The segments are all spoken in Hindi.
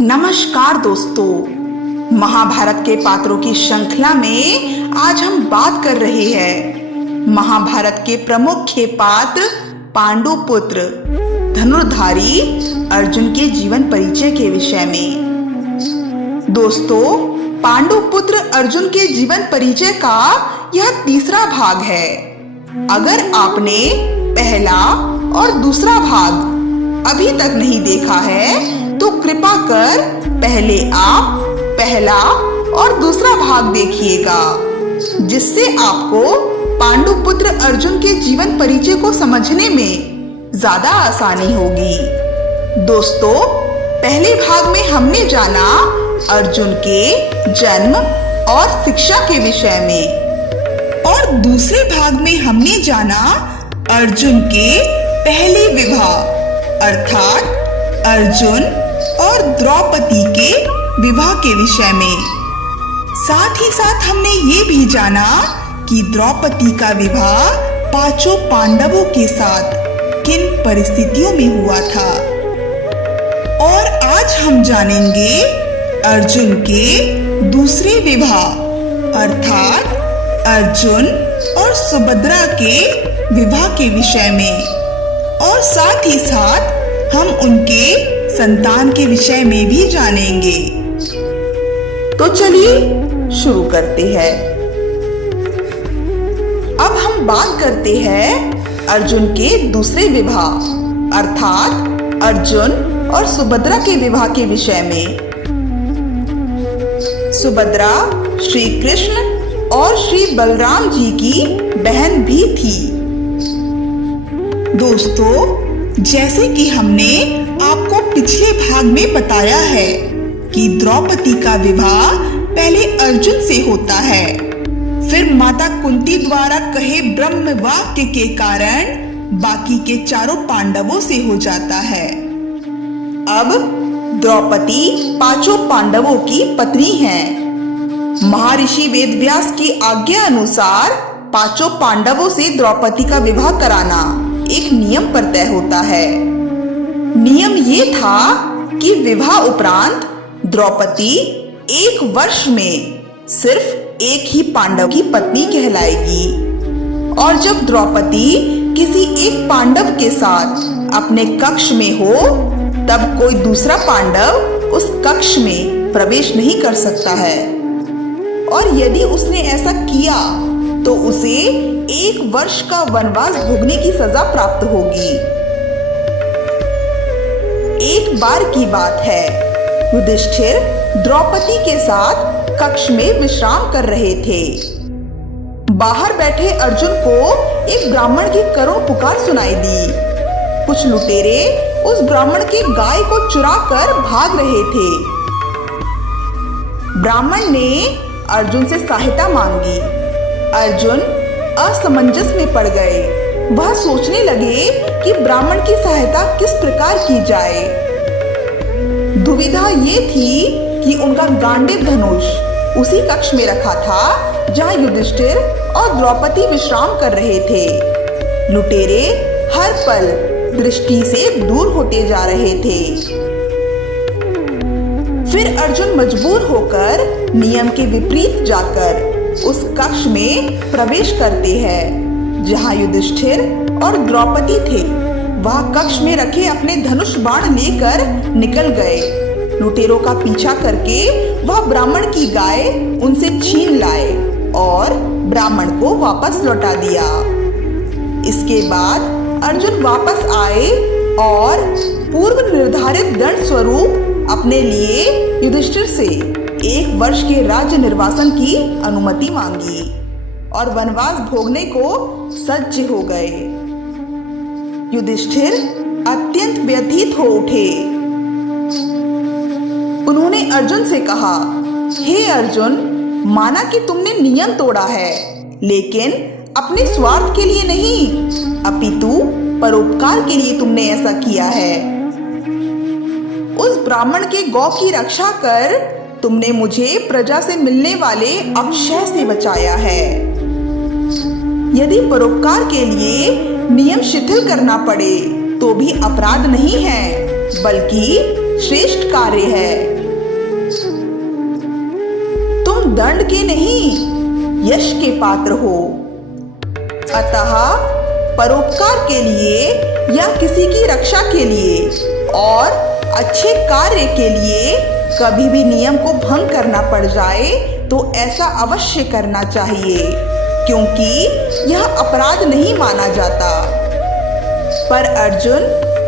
नमस्कार दोस्तों, महाभारत के पात्रों की श्रृंखला में आज हम बात कर रहे हैं महाभारत के प्रमुख पात्र पांडु पुत्र धनुर्धारी अर्जुन के जीवन परिचय के विषय में। दोस्तों, पांडु पुत्र अर्जुन के जीवन परिचय का यह तीसरा भाग है। अगर आपने पहला और दूसरा भाग अभी तक नहीं देखा है तो कृपा कर पहले आप पहला और दूसरा भाग देखिएगा, जिससे आपको पांडुपुत्र अर्जुन के जीवन परिचय को समझने में ज्यादा आसानी होगी। दोस्तों, पहले भाग में हमने जाना अर्जुन के जन्म और शिक्षा के विषय में, और दूसरे भाग में हमने जाना अर्जुन के पहले विवाह अर्थात अर्जुन और द्रौपदी के विवाह के विषय में। साथ ही साथ हमने ये भी जाना कि द्रौपदी का विवाह पांचों पांडवों के साथ किन परिस्थितियों में हुआ था। और आज हम जानेंगे अर्जुन के दूसरे विवाह अर्थात अर्जुन और सुभद्रा के विवाह के विषय में, और साथ ही साथ हम उनके संतान के विषय में भी जानेंगे। तो चलिए शुरू करते हैं। अब हम बात करते हैं अर्जुन के दूसरे विवाह अर्थात अर्जुन और सुभद्रा के विवाह के विषय में। सुभद्रा श्री कृष्ण और श्री बलराम जी की बहन भी थी। दोस्तों, जैसे कि हमने आपको पिछले भाग में बताया है कि द्रौपदी का विवाह पहले अर्जुन से होता है, फिर माता कुंती द्वारा कहे ब्रह्म वाक्य के कारण बाकी के चारों पांडवों से हो जाता है। अब द्रौपदी पांचों पांडवों की पत्नी हैं। महर्षि वेदव्यास की आज्ञा अनुसार पांचों पांडवों से द्रौपदी का विवाह कराना एक नियम पर तय होता है। नियम ये था कि विवाह उपरांत द्रौपदी 1 वर्ष में सिर्फ एक ही पांडव की पत्नी कहलाएगी, और जब द्रौपदी किसी एक पांडव के साथ अपने कक्ष में हो तब कोई दूसरा पांडव उस कक्ष में प्रवेश नहीं कर सकता है, और यदि उसने ऐसा किया तो उसे 1 वर्ष का वनवास भोगने की सजा प्राप्त होगी। एक बार की बात है, युधिष्ठिर द्रौपदी के साथ कक्ष में विश्राम कर रहे थे। बाहर बैठे अर्जुन को एक ब्राह्मण की करुण पुकार सुनाई दी। कुछ लुटेरे उस ब्राह्मण के गाय को चुरा कर भाग रहे थे। ब्राह्मण ने अर्जुन से सहायता मांगी। अर्जुन असमंजस में पड़ गए। वह सोचने लगे कि ब्राह्मण की सहायता किस प्रकार की जाए। दुविधा ये थी कि उनका गांडीव धनुष उसी कक्ष में रखा था जहां युधिष्ठिर और द्रौपदी विश्राम कर रहे थे। लुटेरे हर पल दृष्टि से दूर होते जा रहे थे। फिर अर्जुन मजबूर होकर नियम के विपरीत जाकर उस कक्ष में प्रवेश करते हैं जहां युधिष्ठिर और द्रौपदी थे। वह कक्ष में रखे अपने धनुष बाण लेकर निकल गए। लुटेरों का पीछा करके वह ब्राह्मण की गाय उनसे छीन लाए और ब्राह्मण को वापस लौटा दिया। इसके बाद अर्जुन वापस आए और पूर्व निर्धारित दंड स्वरूप अपने लिए युधिष्ठिर से 1 वर्ष के राज्य निर्वासन की अनुमति मांगी और वनवास भोगने को सज्ज हो गए। युधिष्ठिर अत्यंत व्यथित हो उठे। उन्होंने अर्जुन से कहा, हे अर्जुन, माना कि तुमने नियम तोड़ा है, लेकिन अपने स्वार्थ के लिए नहीं, अपितु परोपकार के लिए तुमने ऐसा किया है। उस ब्राह्मण के गौ की रक्षा कर तुमने मुझे प्रजा से मिलने वाले अपशय से बचाया है। यदि परोपकार के लिए नियम शिथिल करना पड़े तो भी अपराध नहीं है, बल्कि श्रेष्ठ कार्य है। तुम दंड के नहीं, यश के पात्र हो। अतः परोपकार के लिए या किसी की रक्षा के लिए और अच्छे कार्य के लिए कभी भी नियम को भंग करना पड़ जाए तो ऐसा अवश्य करना चाहिए, क्योंकि यह अपराध नहीं माना जाता। पर अर्जुन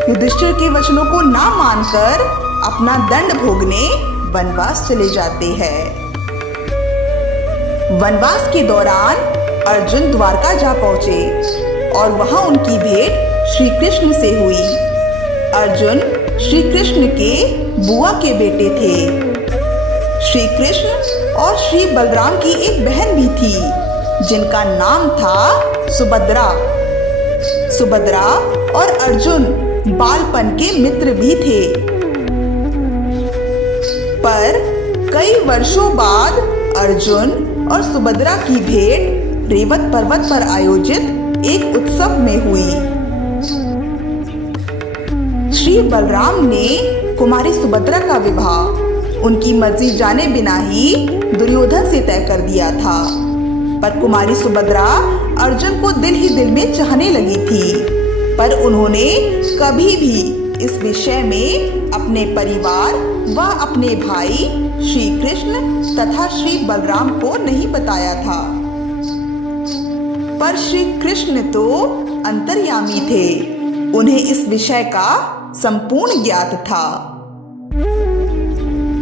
युधिष्ठिर के वचनों को ना मानकर अपना दंड भोगने वनवास चले जाते हैं। वनवास के दौरान अर्जुन द्वारका जा पहुंचे और वहां उनकी भेंट श्री कृष्ण से हुई। अर्जुन श्री कृष्ण के बुआ के बेटे थे। श्री कृष्ण और श्री बलराम की एक बहन भी थी जिनका नाम था सुभद्रा। सुभद्रा और अर्जुन बालपन के मित्र भी थे। पर कई वर्षों बाद अर्जुन और सुभद्रा की भेंट रेवत पर्वत पर आयोजित एक उत्सव में हुई। श्री बलराम ने कुमारी सुभद्रा का विवाह उनकी मर्जी जाने बिना ही दुर्योधन से तय कर दिया था। पर कुमारी सुभद्रा अर्जुन को दिल ही दिल में चाहने लगी थी, पर उन्होंने कभी भी इस विषय में अपने परिवार व अपने भाई श्री कृष्ण तथा श्री बलराम को नहीं बताया था। पर श्री कृष्ण तो अंतर्यामी थे, उन्हें इस विषय का संपूर्ण ज्ञात था।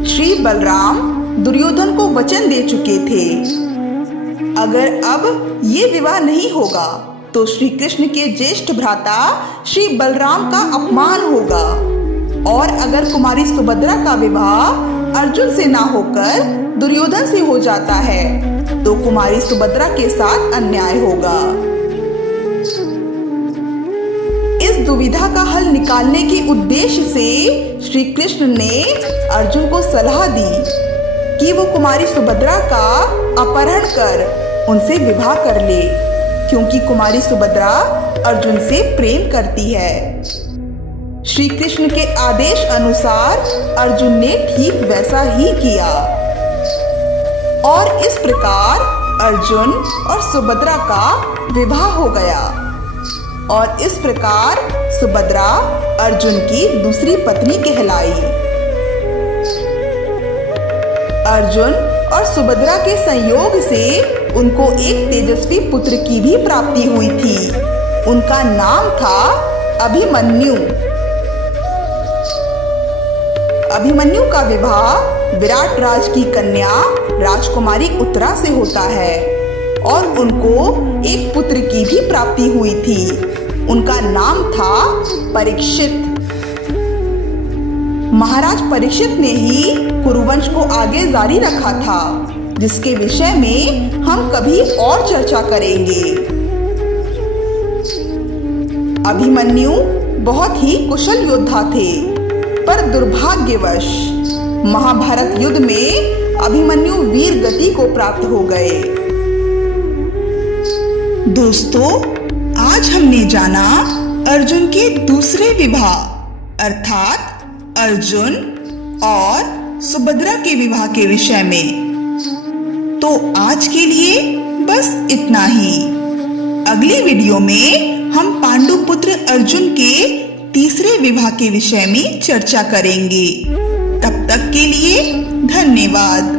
श्री बलराम दुर्योधन को वचन दे चुके थे, अगर अब ये विवाह नहीं होगा तो श्री कृष्ण के ज्येष्ठ भ्राता श्री बलराम का अपमान होगा, और अगर कुमारी सुभद्रा का विवाह अर्जुन से ना होकर दुर्योधन से हो जाता है तो कुमारी सुभद्रा के साथ अन्याय होगा। इस दुविधा का हल निकालने के उद्देश्य से श्री कृष्ण ने अर्जुन को सलाह दी कि वो कुमारी सुभद्रा का अपहरण कर उनसे विवाह कर ले, क्योंकि कुमारी सुभद्रा अर्जुन से प्रेम करती है। श्री कृष्ण के आदेश अनुसार अर्जुन ने ठीक वैसा ही किया और इस प्रकार अर्जुन और सुभद्रा का विवाह हो गया और इस प्रकार सुभद्रा अर्जुन की दूसरी पत्नी कहलाई। अर्जुन और सुभद्रा के संयोग से उनको एक तेजस्वी पुत्र की भी प्राप्ति हुई थी। उनका नाम था अभिमन्यु। अभिमन्यु का विवाह विराट राज की कन्या राजकुमारी उत्तरा से होता है और उनको एक पुत्र की भी प्राप्ति हुई थी। उनका नाम था परीक्षित। महाराज परीक्षित ने ही कुरुवंश को आगे जारी रखा था, जिसके विषय में हम कभी और चर्चा करेंगे। अभिमन्यु बहुत ही कुशल योद्धा थे, पर दुर्भाग्यवश महाभारत युद्ध में अभिमन्यु वीर गति को प्राप्त हो गए। दोस्तों, आज हमने जाना अर्जुन के दूसरे विवाह अर्थात अर्जुन और सुभद्रा के विवाह के विषय में। तो आज के लिए बस इतना ही। अगली वीडियो में हम पांडुपुत्र अर्जुन के तीसरे विवाह के विषय में चर्चा करेंगे। तब तक के लिए धन्यवाद।